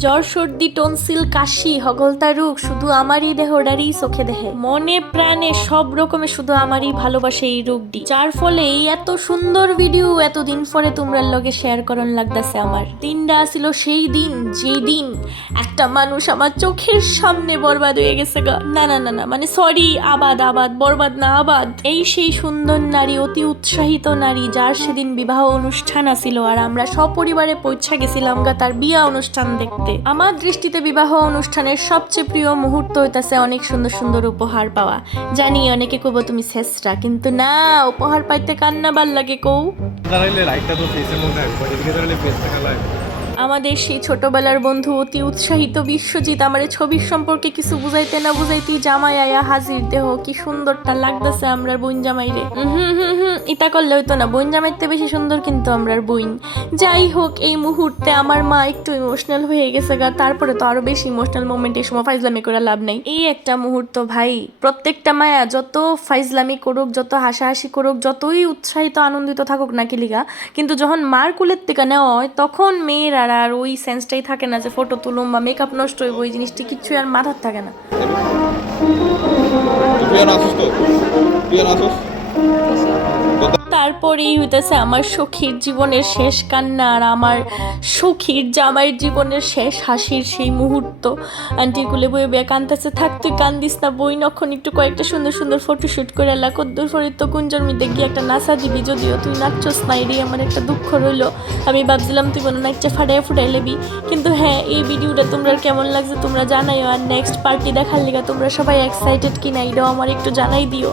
জ্বর সর্দি টনসিল কাশি হগলতা রোগ শুধু আমারই দেহডারই চোখে দেহে মনে প্রাণে সব রকমের শুধু আমারই ভালোবাসে এই রোগটি, যার ফলে এই এত সুন্দর ভিডিও এতদিন পরে তোমরার লগে শেয়ার করন লাগতেছে। আমার দিনটা ছিল সেই দিন যেই দিন একটা মানুষ আমার চোখের সামনে বরবাদ হয়ে গেছে গা। না না না না মানে সরি, আবাদ আবাদ বরবাদ না আবাদ। এই সেই সুন্দর নারী, অতি উৎসাহিত নারী, যার সেদিন বিবাহ অনুষ্ঠান আছিল আর আমরা সপরিবারে পৌঁছা গেছিলাম গা তার বিয়া অনুষ্ঠান দেখতে। আমার দৃষ্টিতে বিবাহ অনুষ্ঠানের সবচেয়ে প্রিয় মুহূর্ত হইতাছে অনেক সুন্দর সুন্দর উপহার পাওয়া। জানি অনেকে কব তুমি শেষরা, কিন্তু না, উপহার পাইতে কান্না ভাল লাগে কৌ। আমাদের সেই ছোটবেলার বন্ধু অতি উৎসাহিত বিশ্বজিৎ আমার ছবির সম্পর্কে কিছু বুঝাইতে না বুঝাইতেই জামাই আয়া হাজির। দেহ কি সুন্দরটা লাগতেছে আমরার বোন জামাইরে। ইতা করলে হইতো না, বোন জামাইতে বেশি সুন্দর কিন্তু আমরার বোন। যাই হোক, এই মুহূর্তে আমার মা একটু ইমোশনাল হয়ে গেছে গা, তারপরে তো আরো বেশি ইমোশনাল মোমেন্ট এই সময় ফাইজলামি করে লাভ নাই। এই একটা মুহূর্ত ভাই, প্রত্যেকটা মায়া যত ফাইজলামি করুক, যত হাসাহাসি করুক, যতই উৎসাহিত আনন্দিত থাকুক না কিলিগা, কিন্তু যখন মার কুলের থেকে নেওয়া হয় তখন মেয়ের আর ওই সেন্সটাই থাকে না যে ফটো তুলুম বা মেকআপ নষ্ট হইব, ওই জিনিসটি কিচ্ছু আর মাথার থাকে না। তারপরেই হইতেছে আমার সখীর জীবনের শেষ কান্না আর আমার সখীর জামাইয়ের জীবনের শেষ হাসির সেই মুহূর্ত। আন্টি কুলে বই বেয়ে কান্দাছে, থাক তুই কান্দিস না বই, নখন একটু কয়েকটা সুন্দর সুন্দর ফটোশুট করে এলা কদ্দুর ফরিত তো কুঞ্জর মিদে গিয়ে একটা নাচা দিবি, যদিও তুই নাচছস না, এরই আমার একটা দুঃখ রইলো। আমি ভাবছিলাম তুই মনে নাচটা ফুটাই লেবি। কিন্তু হ্যাঁ, এই ভিডিওটা তোমরা কেমন লাগছে তোমরা জানাইও, আর নেক্সট পার্টি দেখার লিগা তোমরা সবাই এক্সাইটেড কিনা এটাও আমার একটু জানাই দিও।